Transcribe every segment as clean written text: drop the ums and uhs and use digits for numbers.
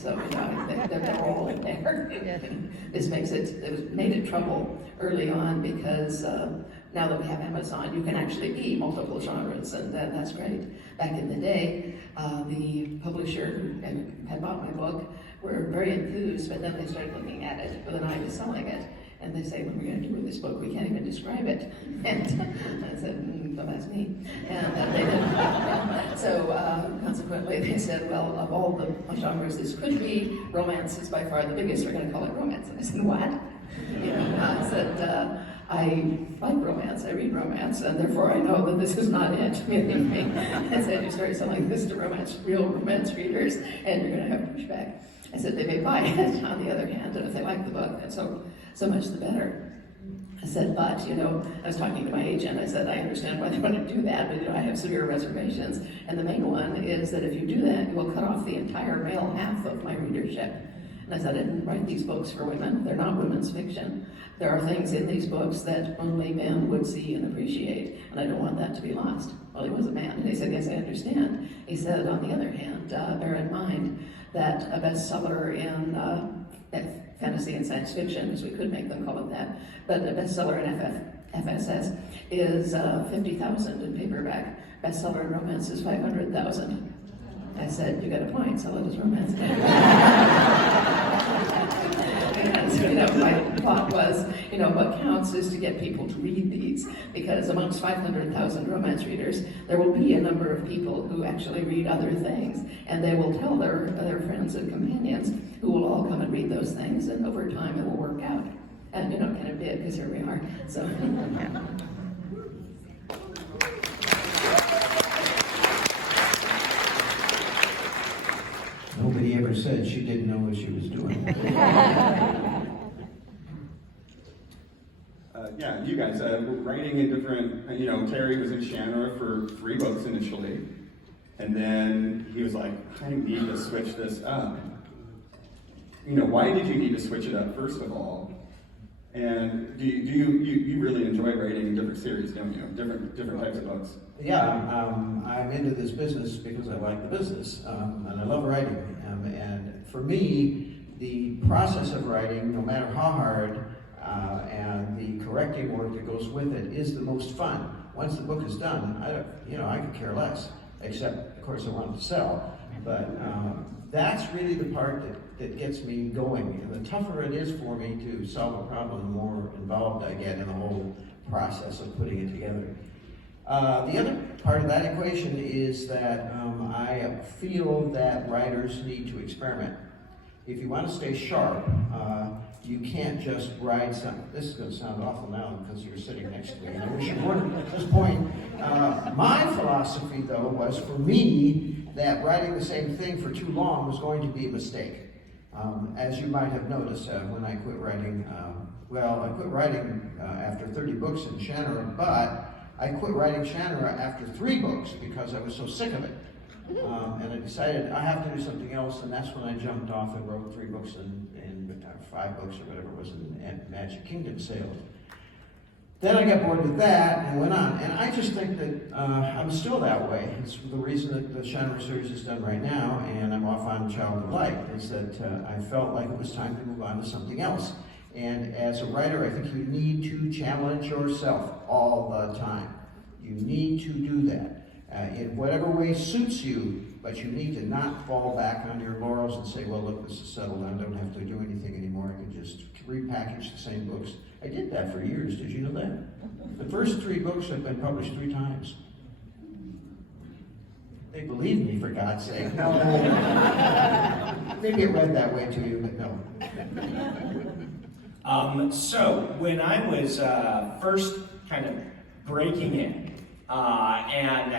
so they're all in there. This made it trouble early on because now that we have Amazon, you can actually be multiple genres, and that's great. Back in the day, the publisher who had bought my book were very enthused, but then they started looking at it with an eye to selling it. And they say, what are we going to do with this book? We can't even describe it. And I said, don't ask me. And they didn't. So consequently, they said, well, of all the genres this could be, romance is by far the biggest. We're going to call it romance. And I said, what? You know, I said, I like romance, I read romance, and therefore I know that this is not it. I said, you start selling this to real romance readers, and you're going to have pushback. I said, they may buy it, on the other hand, and if they like the book, then so much the better. I said, but, you know, I was talking to my agent, I said, I understand why they want to do that, but, you know, I have severe reservations. And the main one is that if you do that, you will cut off the entire male half of my readership. And I said, I didn't write these books for women. They're not women's fiction. There are things in these books that only men would see and appreciate, and I don't want that to be lost. Well, he was a man, and he said, yes, I understand. He said, on the other hand, bear in mind that a bestseller in fantasy and science fiction, because we could make them call it that, but a bestseller in FSS is 50,000 in paperback. Bestseller in romance is 500,000. I said, you got a point, sell it as romance. And, you know, my thought was, you know, what counts is to get people to read these, because amongst 500,000 romance readers, there will be a number of people who actually read other things, and they will tell their friends and companions who will all come and read those things, and over time it will work out. And, you know, kind of did, because here we are. So. Nobody ever said she didn't know what she was doing. Yeah, you guys, writing in different, you know, Terry was in Shanna for 3 books initially, and then he was like, I need to switch this up. You know, why did you need to switch it up, first of all? And do you really enjoy writing in different series, don't you? Different types of books. Yeah, I'm into this business because I like the business, and I love writing. And for me, the process of writing, no matter how hard, and the correcting work that goes with it is the most fun. Once the book is done, I could care less, except, of course, I want it to sell. But that's really the part that gets me going. And the tougher it is for me to solve a problem, the more involved I get in the whole process of putting it together. The other part of that equation is that I feel that writers need to experiment. If you want to stay sharp, you can't just write something. This is going to sound awful now because you're sitting next to me, and I wish you weren't at this point. My philosophy, though, was for me that writing the same thing for too long was going to be a mistake. As you might have noticed, when I quit writing, I quit writing after 30 books in Shanna, but I quit writing Shanna after 3 books because I was so sick of it. And I decided I have to do something else, and that's when I jumped off and wrote 3 books and 5 books or whatever it was in Magic Kingdom sales. Then I got bored with that and went on. And I just think that I'm still that way. It's the reason that the Shanna series is done right now, and I'm off on Child of Light, is that I felt like it was time to move on to something else. And as a writer, I think you need to challenge yourself all the time. You need to do that in whatever way suits you, but you need to not fall back on your laurels and say, well, look, this is settled. I don't have to do anything anymore. I can just repackage the same books. I did that for years. Did you know that? The first 3 books have been published 3 times. They believe me, for God's sake. No. Maybe it read that way to you, but no. So when I was first kind of breaking in and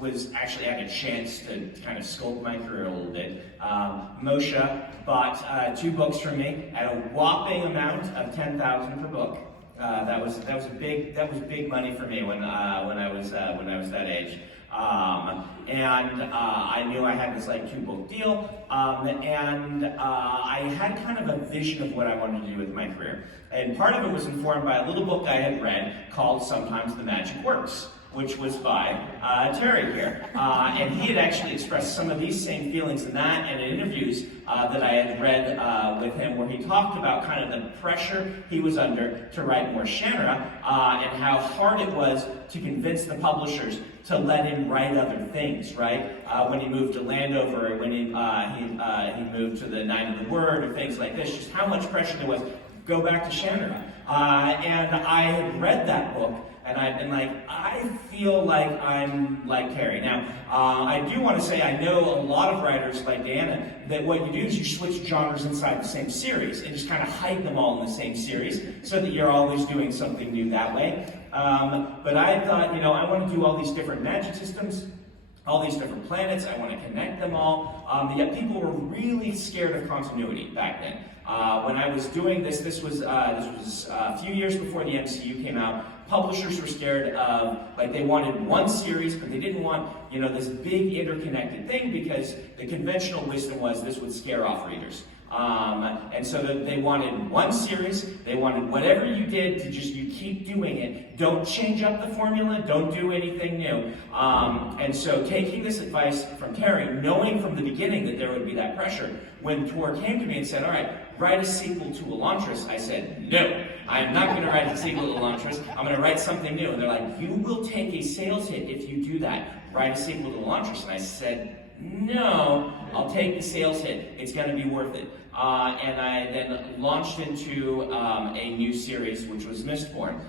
was actually had a chance to kind of sculpt my career a little bit, Moshe bought 2 books from me at a whopping amount of $10,000 per book. That was big money for me when I was that age. And I knew I had this like 2-book deal, and I had kind of a vision of what I wanted to do with my career. And part of it was informed by a little book I had read called Sometimes the Magic Works. which was by Terry here. And he had actually expressed some of these same feelings in that and in interviews that I had read with him, where he talked about kind of the pressure he was under to write more genre, and how hard it was to convince the publishers to let him write other things, right? When he moved to Landover, or when he moved to the Night of the Word, or things like this, just how much pressure there was. Go back to genre. And I had read that book, and I've been like, I feel like I'm like Terry. Now, I do want to say I know a lot of writers like Diana that what you do is you switch genres inside the same series and just kind of hide them all in the same series so that you're always doing something new that way. But I thought, I want to do all these different magic systems, all these different planets. I want to connect them all. Yet people were really scared of continuity back then. When I was doing this, this was a few years before the MCU came out. Publishers were scared of, they wanted one series, but they didn't want, this big interconnected thing, because the conventional wisdom was this would scare off readers. And so they wanted one series. They wanted whatever you did to you keep doing it. Don't change up the formula. Don't do anything new. And so taking this advice from Terry, knowing from the beginning that there would be that pressure, when Tor came to me and said, all right, write a sequel to Elantris, I said, no, I'm not going to write a sequel to Elantris. I'm going to write something new. And they're like, you will take a sales hit if you do that. Write a sequel to Elantris. And I said, no, I'll take the sales hit. It's going to be worth it. And I then launched into a new series, which was Mistborn.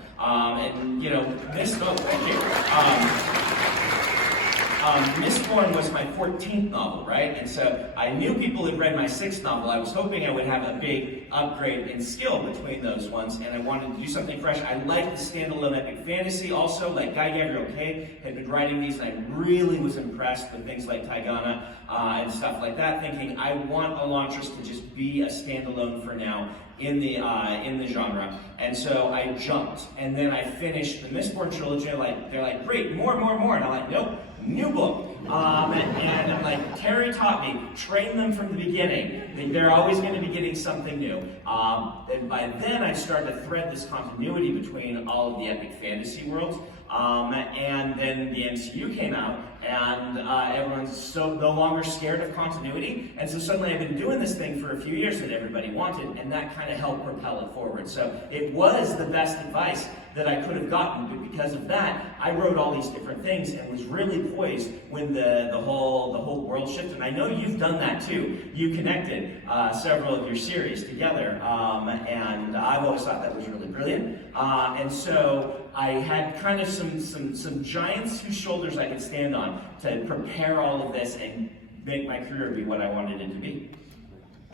Mistborn was my 14th novel, right? And so I knew people had read my 6th novel. I was hoping I would have a big upgrade in skill between those ones, and I wanted to do something fresh. I like the standalone epic fantasy also, like Guy Gabriel Kay had been writing these, and I really was impressed with things like Taigana and stuff like that, thinking I want Elantris to just be a standalone for now in the genre. And so I jumped, and then I finished the Mistborn trilogy. They're like, great, more, and I'm like, nope, new book. And I'm like, Terry taught me, train them from the beginning. They're always going to be getting something new. And by then I started to thread this continuity between all of the epic fantasy worlds. And then the MCU came out, and everyone's no longer scared of continuity. And so suddenly I've been doing this thing for a few years that everybody wanted, and that kind of helped propel it forward. So it was the best advice that I could have gotten, but because of that, I wrote all these different things and was really poised when the whole world shifted. And I know you've done that too. You connected several of your series together, and I've always thought that was really brilliant. And so I had kind of some giants whose shoulders I could stand on to prepare all of this and make my career be what I wanted it to be.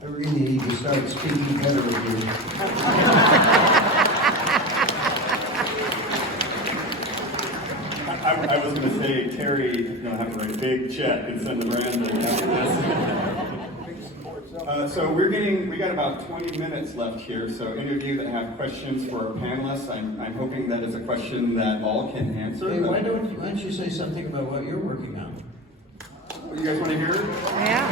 I really need to start speaking better with you. I was going to say, Terry, you're going to have to write a big check and send the brand after this. So we got about 20 minutes left here. So any of you that have questions for our panelists, I'm hoping that is a question that all can answer. Hey, why don't you say something about what you're working on? What, you guys want to hear? Yeah.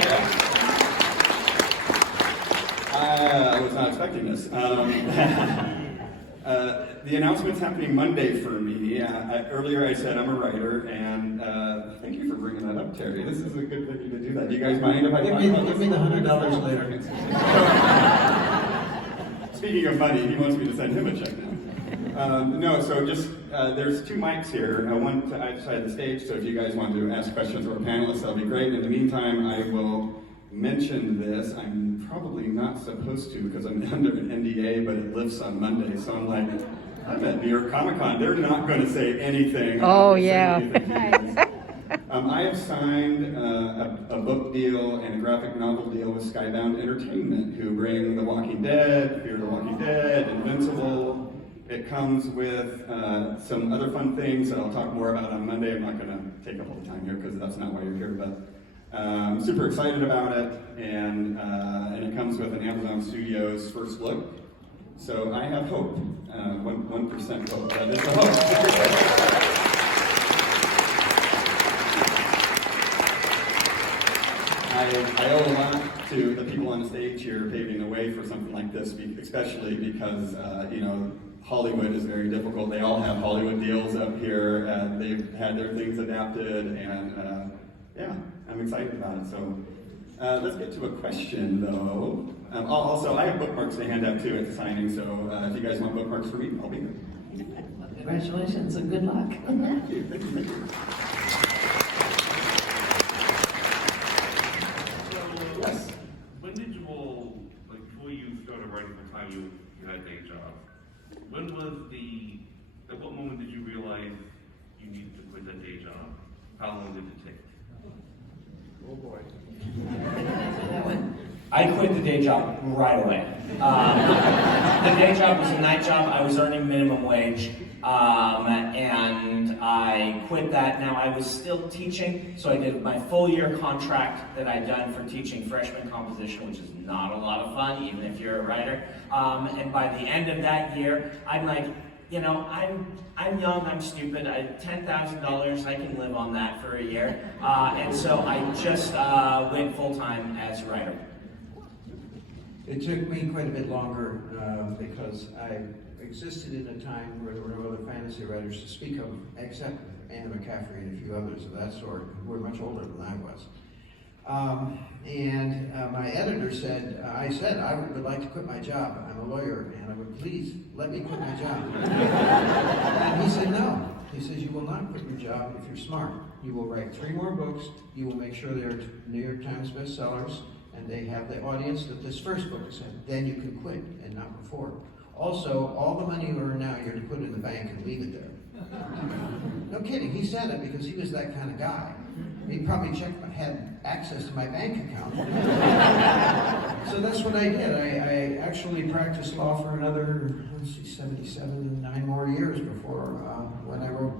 I was not expecting this. The announcement's happening Monday for me. Earlier I said I'm a writer, and thank you for bringing that up, Terry. This is a good thing to do that. Do you guys mind if I talk about Give me the $100 later. Speaking of money, he wants me to send him a check now. No, so just, there's two mics here, one to either side of the stage, so if you guys want to ask questions of our panelists, that'll be great. In the meantime, I will mention this. I'm probably not supposed to because I'm under an NDA, but it lifts on Monday, so I'm like, I'm at New York Comic Con. They're not going to say anything. Oh, yeah. I have signed a book deal and a graphic novel deal with Skybound Entertainment, who bring The Walking Dead, Fear the Walking Dead, Invincible. It comes with some other fun things that I'll talk more about on Monday. I'm not going to take up all the time here because that's not why you're here, but I'm super excited about it, and it comes with an Amazon Studios first look. So I have hope, 1% hope. That is the hope. I owe a lot to the people on the stage here paving the way for something like this, especially because, you know, Hollywood is very difficult. They all have Hollywood deals up here, and they've had their things adapted, and yeah, I'm excited about it. So let's get to a question, though. Also, I have bookmarks to hand out, too, at the signing, so if you guys want bookmarks for me, I'll be there. Congratulations and good luck. Thank you, thank you, thank you. Yes? When did you all, like before you started writing full time, you had a day job. When was at what moment did you realize you needed to quit that day job? How long did it take? Oh boy. That one. I quit the day job right away. The day job was a night job. I was earning minimum wage, and I quit that. Now, I was still teaching, so I did my full year contract that I'd done for teaching freshman composition, which is not a lot of fun, even if you're a writer. And by the end of that year, I'm like, you know, I'm young, I'm stupid. $10,000, I can live on that for a year. And so I just went full time as a writer. It took me quite a bit longer because I existed in a time where there were no other fantasy writers to speak of, except Anna McCaffrey and a few others of that sort who were much older than I was. My editor said, I said, I would like to quit my job. I'm a lawyer, and I would please let me quit my job. And he said, no. He says, you will not quit your job if you're smart. You will write 3 more books. You will make sure they're New York Times bestsellers, and they have the audience that this first book has had. Then you can quit, and not before. Also, all the money you earn now, you're to put in the bank and leave it there. No kidding, he said it because he was that kind of guy. He probably had access to my bank account. So that's what I did. I actually practiced law for another, 9 more years before when I wrote,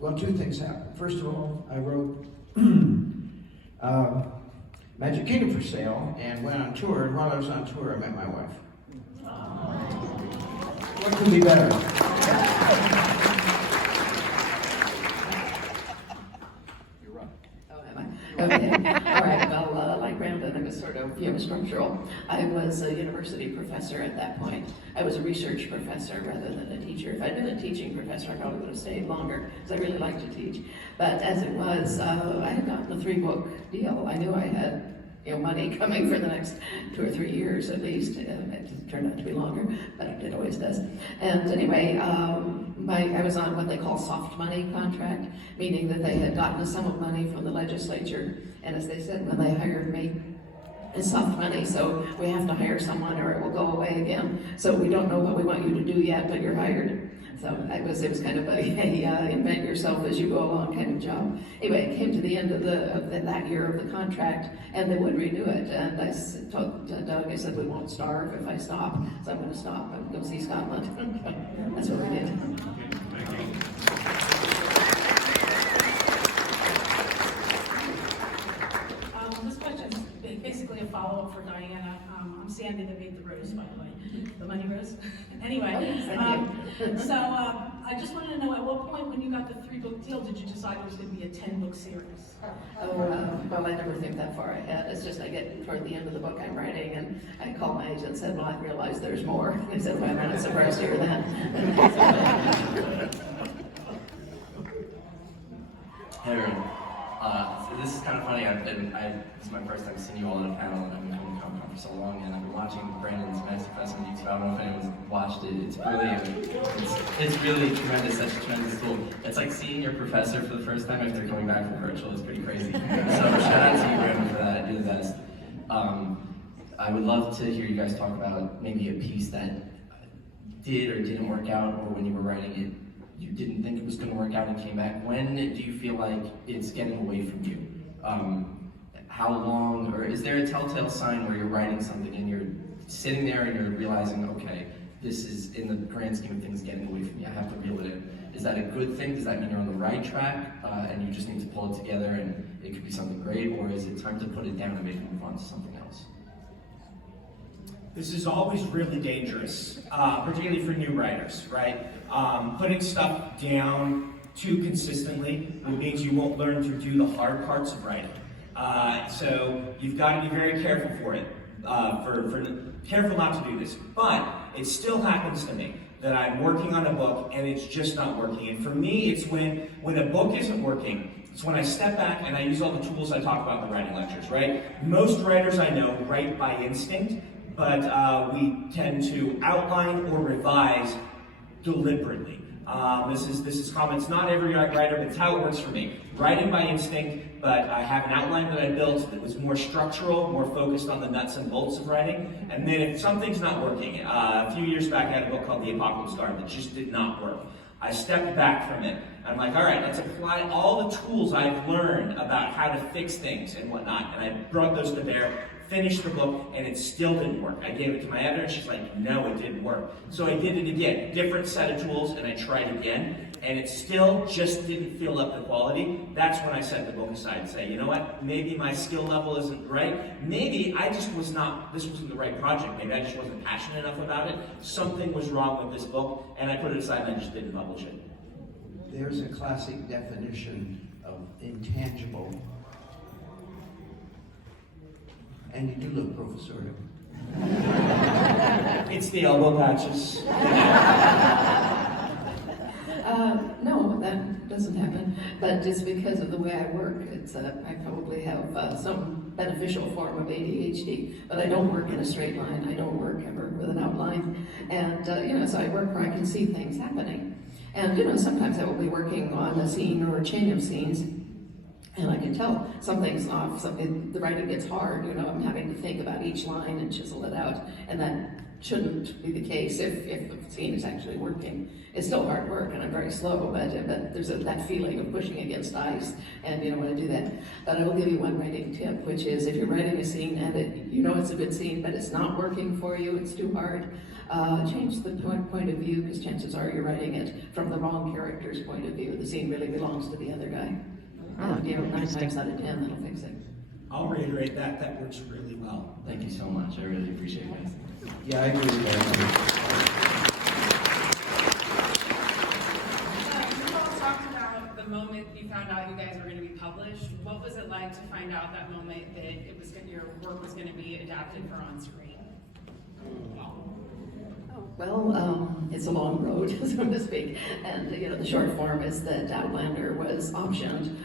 well, 2 things happened. First of all, I wrote Magic Kingdom for sale and went on tour, and while I was on tour, I met my wife. What could be better? You're right. Oh, am I? Okay. All right. Well, like Brandon, I was sort of structural. I was a university professor at that point. I was a research professor rather than a teacher. If I'd been a teaching professor, I probably would have stayed longer because I really like to teach. But as it was, I had gotten a 3-book deal. I knew I had money coming for the next 2 or 3 years at least. It turned out to be longer, but it always does. And anyway, I was on what they call soft money contract, meaning that they had gotten a sum of money from the legislature, and as they said when they hired me, it's soft money, so we have to hire someone or it will go away again. So we don't know what we want you to do yet, but you're hired. So it was kind of a invent yourself as you go along kind of job. Anyway, it came to the end of that year of the contract, and they would renew it. And I told Doug, I said, we won't starve if I stop, so I'm going to stop and go see Scotland. That's what we did. This question is basically a follow-up for Diana. I'm Sandy that made the rose, by the way, the money rose. Anyway, so I just wanted to know, at what point when you got the 3-book deal did you decide it was going to be a 10-book series? Well, I never think that far ahead. It's just I get toward the end of the book I'm writing, and I call my agent and said, well, I realize there's more. He said, well, I'm not surprised to hear that. Hey everyone. So this is kind of funny. This is my first time seeing you all at a panel, and I've been coming to Comic-Con for so long, and I've been watching Brandon's Master Class on YouTube. I don't know if anyone's watched it. It's really tremendous, such a tremendous tool. It's like seeing your professor for the first time after coming back from virtual. It's pretty crazy. So shout out to you, Brandon, for that. You're the best. I would love to hear you guys talk about maybe a piece that did or didn't work out, or when you were writing it, you didn't think it was going to work out and came back. When do you feel like it's getting away from you? How long, or is there a telltale sign where you're writing something and you're sitting there and you're realizing, okay, this is, in the grand scheme of things, getting away from me, I have to reel it in. Is that a good thing? Does that mean you're on the right track and you just need to pull it together and it could be something great, or is it time to put it down and maybe move on to something else? This is always really dangerous, particularly for new writers, right? Putting stuff down too consistently means you won't learn to do the hard parts of writing. So you've got to be very careful for it, careful not to do this. But it still happens to me that I'm working on a book and it's just not working. And for me, it's when a book isn't working, it's when I step back and I use all the tools I talk about in the writing lectures, right? Most writers I know write by instinct, but we tend to outline or revise deliberately. This is common. It's not every writer, but it's how it works for me. Writing by instinct, but I have an outline that I built that was more structural, more focused on the nuts and bolts of writing. And then if something's not working, a few years back I had a book called The Apocalypse Guard that just did not work. I stepped back from it. I'm like, all right, let's apply all the tools I've learned about how to fix things and whatnot. And I brought those to bear, finished the book, and it still didn't work. I gave it to my editor, and she's like, no, it didn't work. So I did it again, different set of tools, and I tried again, and it still just didn't feel up the quality. That's when I set the book aside and say, you know what, maybe my skill level isn't right. Maybe I just this wasn't the right project. Maybe I just wasn't passionate enough about it. Something was wrong with this book, and I put it aside and I just didn't publish it. There's a classic definition of intangible, and you do look professorial. It's the elbow patches. No, that doesn't happen. But just because of the way I work, I probably have some beneficial form of ADHD. But I don't work in a straight line. I don't work ever with an outline. And so I work where I can see things happening. And sometimes I will be working on a scene or a chain of scenes, and I can tell something's off. The writing gets hard. I'm having to think about each line and chisel it out, and that shouldn't be the case if the scene is actually working. It's still hard work, and I'm very slow, but there's that feeling of pushing against ice, and you don't want to do that. But I will give you one writing tip, which is if you're writing a scene and it's a good scene, but it's not working for you, it's too hard, change the point of view, because chances are you're writing it from the wrong character's point of view. The scene really belongs to the other guy. 9 times out of 10, that'll fix it. I'll reiterate that. That works really well. Thank you so much. I really appreciate it, guys. Yeah, I agree with that. You all talked about the moment you found out you guys were going to be published. What was it like to find out that moment that your work was going to be adapted for on screen? Well, it's a long road, so to speak, and the short form is that Outlander was optioned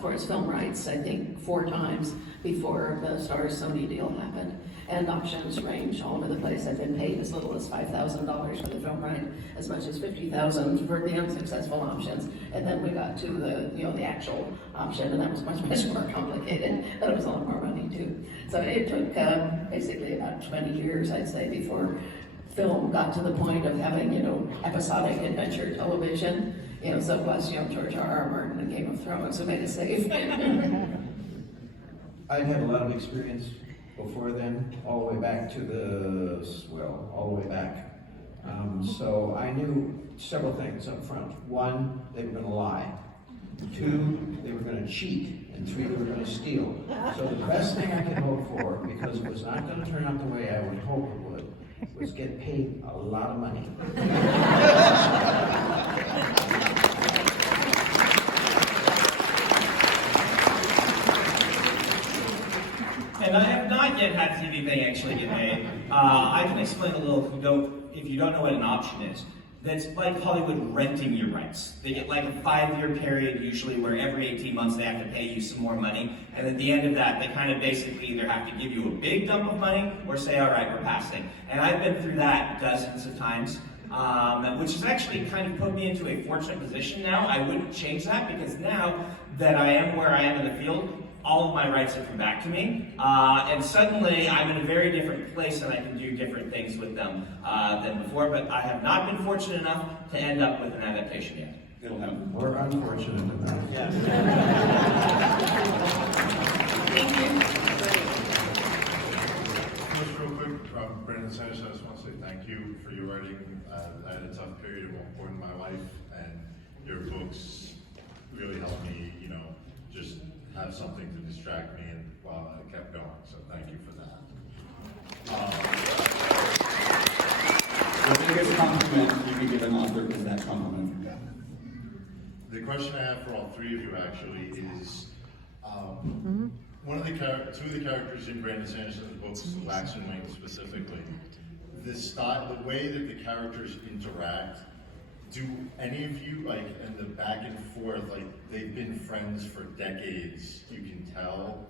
for its film rights, I think 4 times before the Starz Sony deal happened. And options range all over the place. I've been paid as little as $5,000 for the film right, as much as $50,000 for the unsuccessful options. And then we got to the actual option, and that was much more complicated, but it was a lot more money too. So it took basically about 20 years, I'd say, before film got to the point of having, episodic adventure television. So it was, George R.R. Martin and Game of Thrones, who made it safe. I'd had a lot of experience before then, all the way back to all the way back. So I knew several things up front. 1, they were going to lie. 2, they were going to cheat. And 3, they were going to steal. So the best thing I could hope for, because it was not going to turn out the way I would hope it would, was get paid a lot of money. And I have not yet had anything actually get made. I can explain a little if you don't know what an option is. That's like Hollywood renting your rights. They get like a 5-year period usually where every 18 months they have to pay you some more money. And at the end of that, they kind of basically either have to give you a big dump of money or say, all right, we're passing. And I've been through that dozens of times, which has actually kind of put me into a fortunate position now. I wouldn't change that because now that I am where I am in the field, all of my rights have come back to me, and suddenly I'm in a very different place and I can do different things with them than before, but I have not been fortunate enough to end up with an adaptation yet. It'll happen. We're unfortunate enough. Yes. Thank you. Just real quick, Brandon Sanders, I just want to say thank you for your writing. I had a tough period at one point in my life, and your books really helped me, just have something to distract me and while I kept going. So thank you for that. The biggest compliment you can give an author is that compliment. The question I have for all 3 of you actually is, One of the two of the characters in Brandon Sanderson's books, Wax and Wing specifically, the way that the characters interact, do any of you, like, in the back and forth, like, they've been friends for decades, you can tell.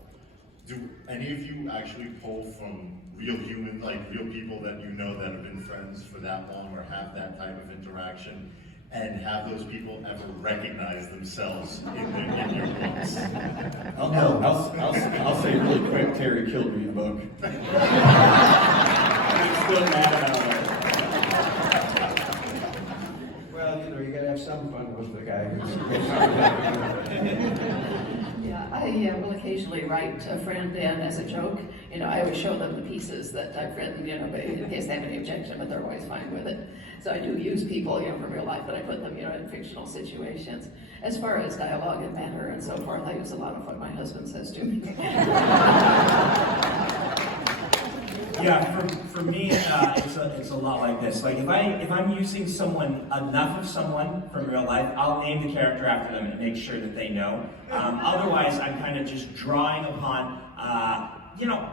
Do any of you actually pull from real human, like real people that you know that have been friends for that long or have that type of interaction? And have those people ever recognize themselves in your books? I'll say really quick, Terry killed me in the book. I'm still mad about it. Well, you gotta have some fun with the guy who's. Yeah, I will occasionally write a friend in as a joke. I always show them the pieces that I've written, in case they have any objection, but they're always fine with it. So I do use people, from real life, but I put them, in fictional situations. As far as dialogue and manner and so forth, I use a lot of what my husband says to me. Yeah, for me, it's a lot like this. Like if I'm using enough of someone from real life, I'll name the character after them and make sure that they know. Otherwise, I'm kind of just drawing upon,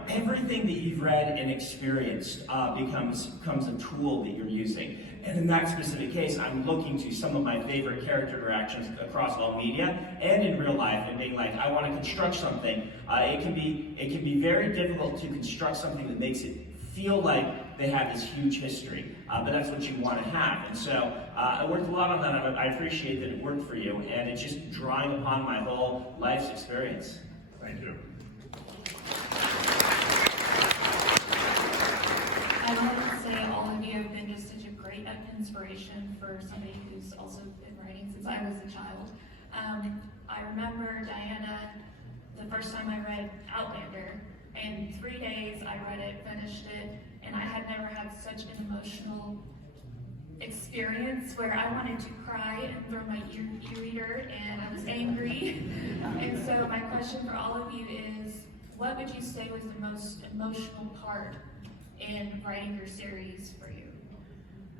everything that you've read and experienced becomes a tool that you're using. And in that specific case, I'm looking to some of my favorite character interactions across all media and in real life, and being like, I want to construct something. It can be very difficult to construct something that makes it feel like they have this huge history, but that's what you want to have. And so I worked a lot on that. I appreciate that it worked for you, and it's just drawing upon my whole life's experience. Thank you. I wanted to say all of you have been just such a great inspiration for somebody who's also been writing since I was a child. I remember, Diana, the first time I read Outlander, in 3 days I read it, finished it, and I had never had such an emotional experience where I wanted to cry and throw my e-reader, and I was angry. And so my question for all of you is, what would you say was the most emotional part in writing your series for you?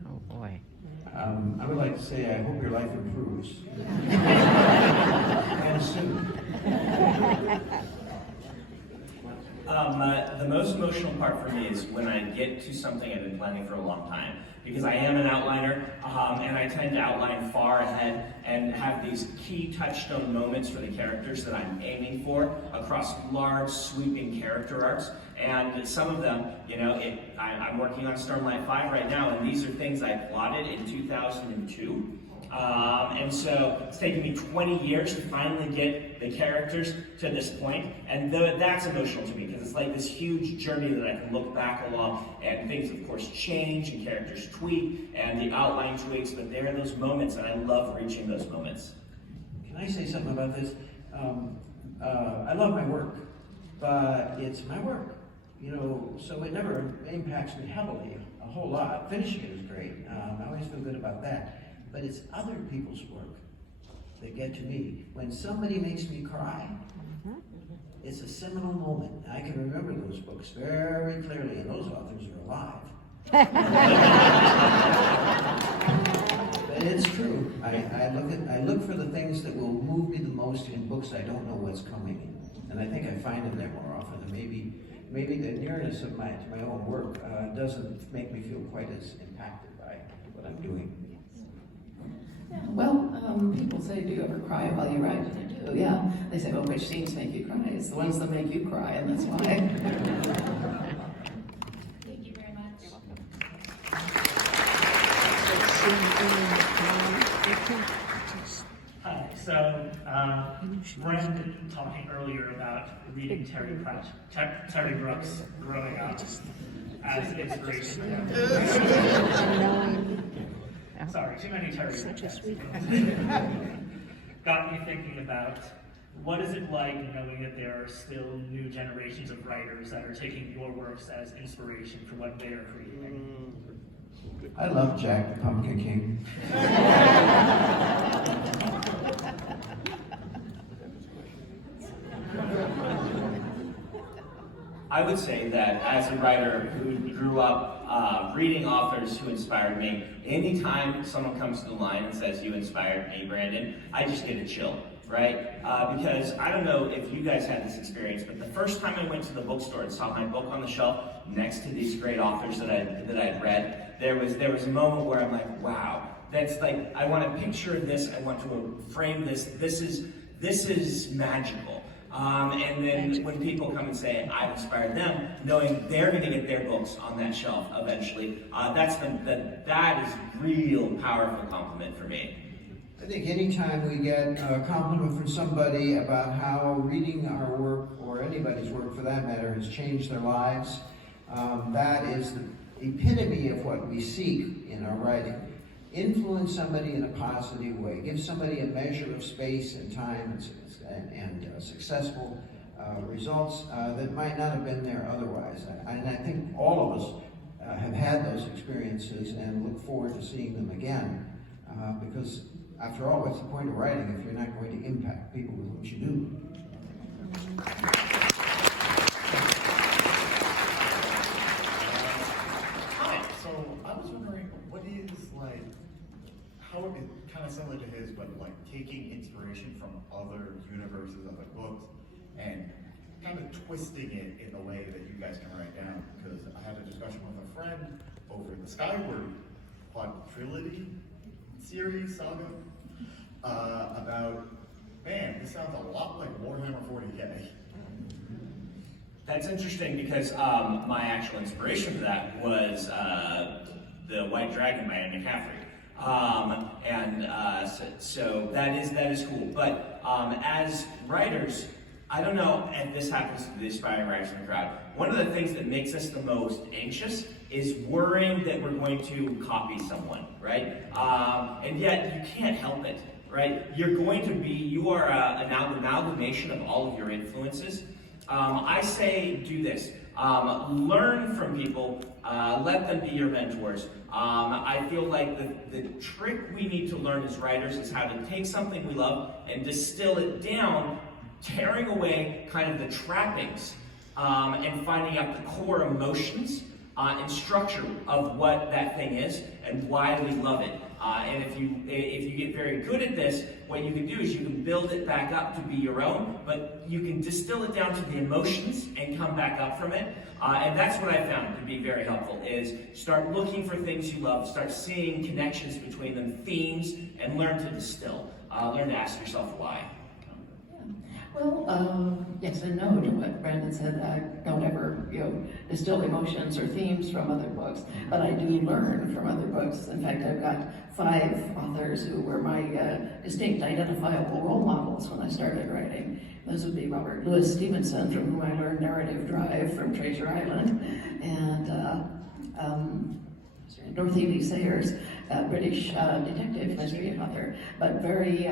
Oh boy. I would like to say I hope your life improves. And soon. The most emotional part for me is when I get to something I've been planning for a long time. Because I am an outliner, and I tend to outline far ahead and have these key touchstone moments for the characters that I'm aiming for across large, sweeping character arcs. And some of them, I'm working on Stormlight 5 right now, and these are things I plotted in 2002. And so it's taken me 20 years to finally get the characters to this point, and that's emotional to me because it's like this huge journey that I can look back along, and things of course change and characters tweak and the outline tweaks, but there are those moments and I love reaching those moments. Can I say something about this? I love my work, but it's my work, so it never impacts me heavily a whole lot. Finishing it is great. I always feel good about that. But it's other people's work that get to me. When somebody makes me cry, it's a seminal moment. I can remember those books very clearly, and those authors are alive. But it's true. I look for the things that will move me the most in books I don't know what's coming, and I think I find them there more often. And maybe the nearness of my own work doesn't make me feel quite as impacted by what I'm doing. Well, people say, do you ever cry while you write? And I do, yeah. They say, well, which scenes make you cry? It's the ones that make you cry, and that's why. Thank you very much. Hi, so Brendan talking earlier about reading Terry Brooks growing up as inspiration. Sorry, too many Terry Brooks. Got me thinking about what is it like knowing that there are still new generations of writers that are taking your works as inspiration for what they are creating. I love Jack the Pumpkin King. I would say that as a writer who grew up reading authors who inspired me, anytime someone comes to the line and says, you inspired me, Brandon, I just get a chill. right? Because I don't know if you guys had this experience, but the first time I went to the bookstore and saw my book on the shelf next to these great authors that I'd read, there was a moment where I'm like, wow, that's like, I want to picture this, I want to frame this. This is magical. And then when people come and say I've inspired them, knowing they're going to get their books on that shelf eventually, that is real powerful compliment for me. I think anytime we get a compliment from somebody about how reading our work, or anybody's work for that matter, has changed their lives, that is the epitome of what we seek in our writing. Influence somebody in a positive way. Give somebody a measure of space and time and successful results that might not have been there otherwise. And I think all of us have had those experiences and look forward to seeing them again. Because after all, what's the point of writing if you're not going to impact people with what you do? Hi, so I was wondering, what is like, how it kind of similar to his, but like taking inspiration from other universes, other books, and kind of twisting it in the way that you guys can write down. Because I had a discussion with a friend over the Skyward quadrilogy series saga about, man, this sounds a lot like Warhammer 40K. That's interesting because my actual inspiration for that was the White Dragon by Anne McCaffrey. So that is cool. But as writers, I don't know if this happens to the aspiring writers in the crowd. One of the things that makes us the most anxious is worrying that we're going to copy someone, right? And yet you can't help it, right? You are an amalgamation of all of your influences. I say do this. Learn from people, let them be your mentors. I feel like the trick we need to learn as writers is how to take something we love and distill it down, tearing away kind of the trappings and finding out the core emotions and structure of what that thing is and why we love it. And if you get very good at this, what you can do is you can build it back up to be your own, but you can distill it down to the emotions and come back up from it. And that's what I found to be very helpful, is start looking for things you love, start seeing connections between them, themes, and learn to distill. Learn to ask yourself why. Well, yes and no to what Brandon said. I don't ever, distill emotions or themes from other books, but I do learn from other books. In fact, I've got 5 authors who were my distinct, identifiable role models when I started writing. Those would be Robert Louis Stevenson, from whom I learned narrative drive from Treasure Island, and Dorothy Lee Sayers, British detective mystery author, but very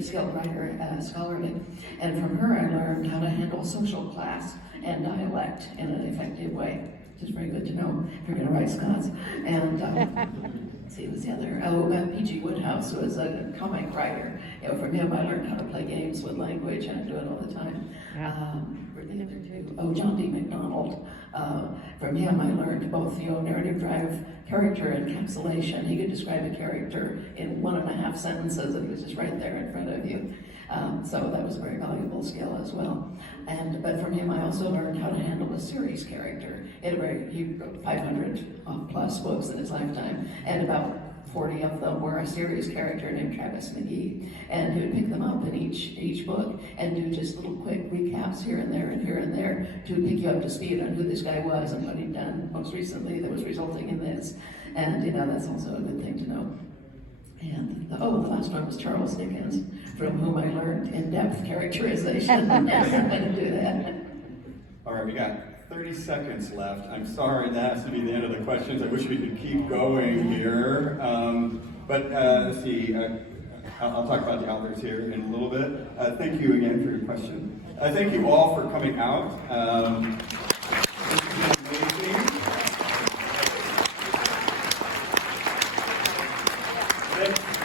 skilled writer, scholarly. And from her, I learned how to handle social class and dialect in an effective way, which is very good to know if you're going to write Scots. And let's see, who's the other? P.G. Woodhouse was a comic writer. From him, I learned how to play games with language, and I do it all the time. Were the other two? Oh, John D. MacDonald. From him, I learned both narrative drive, character encapsulation. He could describe a character in 1.5 sentences, and it was just right there in front of you. So that was a very valuable skill as well. But from him, I also learned how to handle a series character. He wrote 500 plus books in his lifetime, and about 40 of them were a series character named Travis McGee, and he would pick them up in each book and do just little quick recaps here and there to pick you up to speed on who this guy was and what he'd done most recently that was resulting in this. And that's also a good thing to know. And the last one was Charles Dickens, from whom I learned in-depth characterization. How to do that. All right, we got 30 seconds left. I'm sorry that has to be the end of the questions. I wish we could keep going here. But let's see, I'll talk about the authors here in a little bit. Thank you again for your question. Thank you all for coming out. This has been amazing.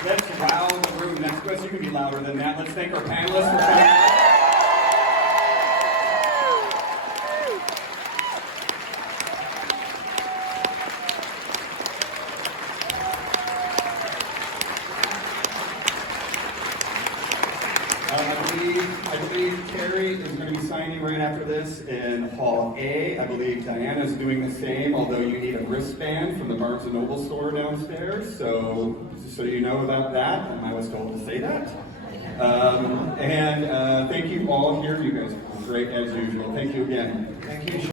Let's wow the room next to us. You can be louder than that. Let's thank our panelists for coming out. signing right after this in Hall A. I believe Diana's doing the same, although you need a wristband from the Barnes & Noble store downstairs. So you know about that, and I was told to say that. Thank you all here. You guys are great as usual. Thank you again. Thank you.